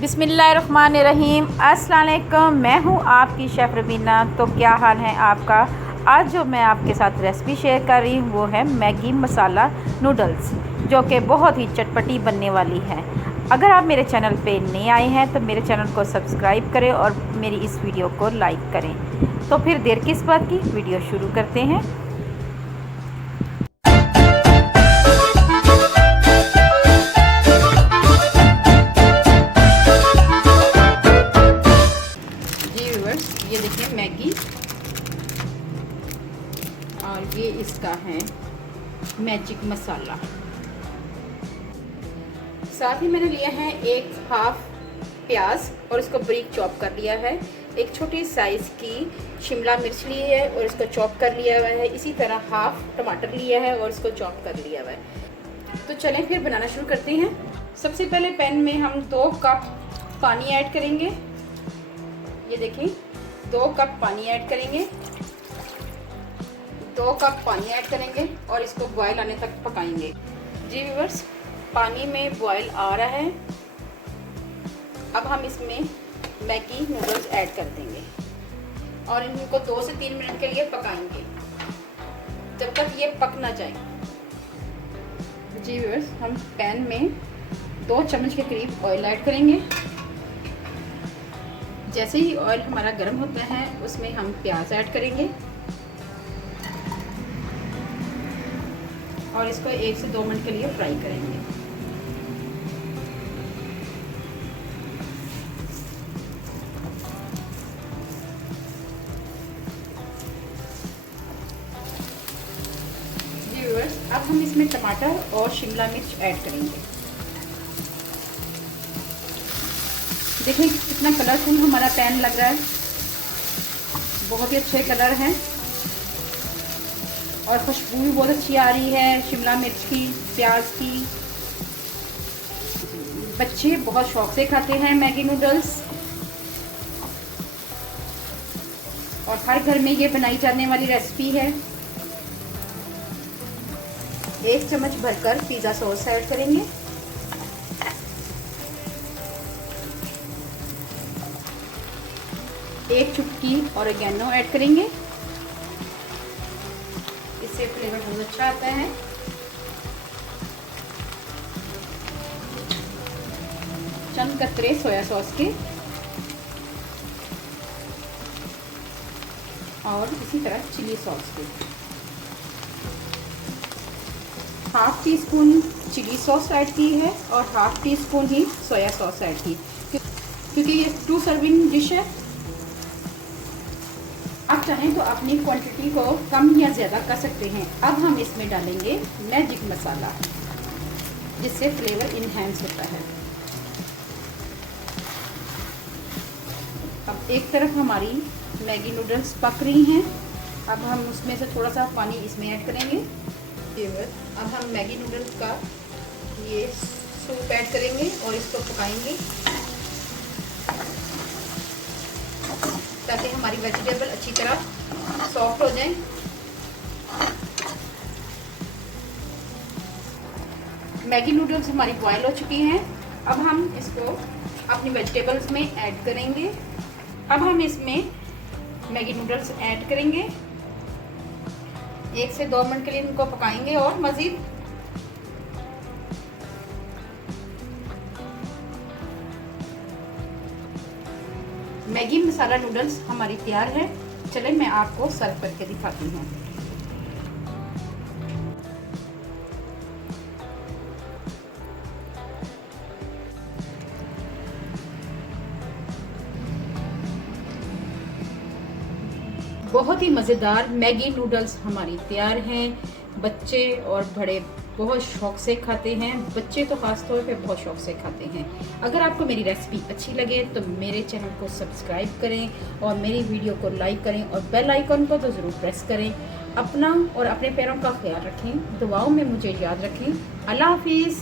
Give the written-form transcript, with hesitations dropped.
बिस्मिल्लाहिर्रहमानिर्रहीम। अस्सलाम वालेकुम। मैं हूँ आपकी शेफ़ रबीना। तो क्या हाल है आपका। आज जो मैं आपके साथ रेसिपी शेयर कर रही हूँ वो है मैगी मसाला नूडल्स, जो कि बहुत ही चटपटी बनने वाली है। अगर आप मेरे चैनल पे नए आए हैं तो मेरे चैनल को सब्सक्राइब करें और मेरी इस वीडियो को लाइक करें। तो फिर देर किस बात की, वीडियो शुरू करते हैं। ये देखिए मैगी, और ये इसका है मैजिक मसाला। साथ ही मैंने लिया है एक हाफ प्याज और इसको बारीक चॉप कर लिया है। एक छोटी साइज़ की शिमला मिर्च ली है और इसको चॉप कर लिया हुआ है। इसी तरह हाफ टमाटर लिया है और इसको चॉप कर लिया हुआ है। तो चलें फिर बनाना शुरू करते हैं। सबसे पहले पैन में हम 2 कप पानी ऐड करेंगे। ये देखें, 2 कप पानी ऐड करेंगे। 2 कप पानी ऐड करेंगे और इसको बॉयल आने तक पकाएंगे। जी व्यूअर्स, पानी में बॉयल आ रहा है। अब हम इसमें मैगी नूडल्स ऐड कर देंगे और इनको 2 से 3 मिनट के लिए पकाएंगे जब तक ये पक ना जाए। जी व्यूअर्स, हम पैन में 2 चम्मच के करीब ऑयल ऐड करेंगे। जैसे ही ऑयल हमारा गर्म होता है उसमें हम प्याज ऐड करेंगे और इसको 1 से 2 मिनट के लिए फ्राई करेंगे। अब हम इसमें टमाटर और शिमला मिर्च ऐड करेंगे। देखिए कितना कलरफुल हमारा पैन लग रहा है, बहुत ही अच्छे कलर हैं और खुशबू भी बहुत अच्छी आ रही है शिमला मिर्च की, प्याज की। बच्चे बहुत शौक से खाते हैं मैगी नूडल्स और हर घर में ये बनाई जाने वाली रेसिपी है। 1 चम्मच भरकर पिज़्ज़ा सॉस ऐड करेंगे। एक चुटकी ऑरिगेनो ऐड करेंगे, इससे फ्लेवर बहुत अच्छा आता है। चंद कतरे सोया सॉस के और इसी तरह चिली सॉस के। Half teaspoon chilli sauce add की है और हाफ टी स्पून ही सोया सॉस ऐड की, क्योंकि ये 2 सर्विंग डिश है। आप चाहें तो अपनी क्वांटिटी को कम या ज़्यादा कर सकते हैं। अब हम इसमें डालेंगे मैजिक मसाला, जिससे फ्लेवर इन्हेंस होता है। अब एक तरफ हमारी मैगी नूडल्स पक रही हैं, अब हम उसमें से थोड़ा सा पानी इसमें ऐड करेंगे। अब हम मैगी नूडल्स का ये सूप ऐड करेंगे और इसको पकाएंगे ताकि हमारी वेजिटेबल अच्छी तरह सॉफ्ट हो जाए। मैगी नूडल्स हमारी बॉयल हो चुकी हैं। अब हम इसको अपनी वेजिटेबल्स में ऐड करेंगे। अब हम इसमें मैगी नूडल्स ऐड करेंगे, 1 से 2 मिनट के लिए इनको पकाएंगे और मज़ीद। मैगी मसाला नूडल्स हमारी तैयार है। चलें मैं आपको सर्व करके दिखाती हूँ। बहुत ही मज़ेदार मैगी नूडल्स हमारी तैयार हैं। बच्चे और बड़े बहुत शौक से खाते हैं। बच्चे तो ख़ास तौर पे बहुत शौक से खाते हैं। अगर आपको मेरी रेसिपी अच्छी लगे तो मेरे चैनल को सब्सक्राइब करें और मेरी वीडियो को लाइक करें और बेल आइकन को तो ज़रूर प्रेस करें। अपना और अपने पैरों का ख्याल रखें, दुआओं में मुझे याद रखें। अल्लाह हाफिज़।